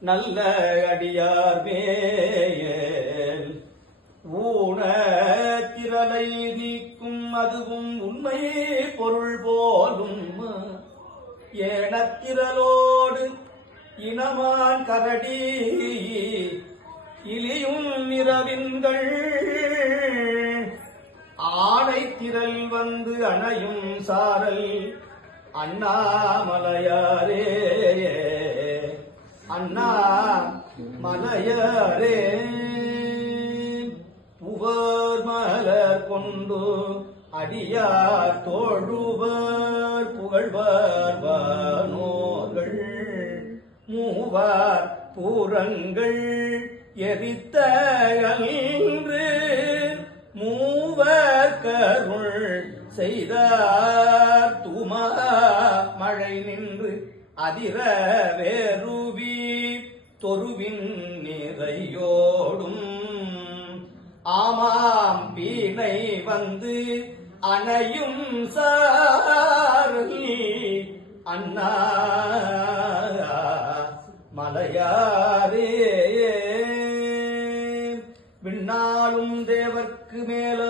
நல்ல அடியார் மேல் ஊன திரளை நீக்கும் அதுவும் உண்மை பொருள் போலும் ஏனத்திரலோடு இனமான் கரடி இலியும் நிறவின்கள் ஆடை திரள் வந்து அணையும் சாரல் அண்ணாமலையாரே அண்ணா மலையாரே புவர் மலர் கொண்டு அடியார் தோழுவர் புகழ்வார் வானோர்கள் மூவார் பூரங்கள் எரித்த அன்று மூவர் கருள் செய்தார் துமா மழை நின்று அதிர வேறுவி தொருவின் நிறையோடும் ஆமாம் பீனை வந்து அணையும் சாரல் அண்ணா மலையாரே விண்ணாலும் தேவர்க்கு மேல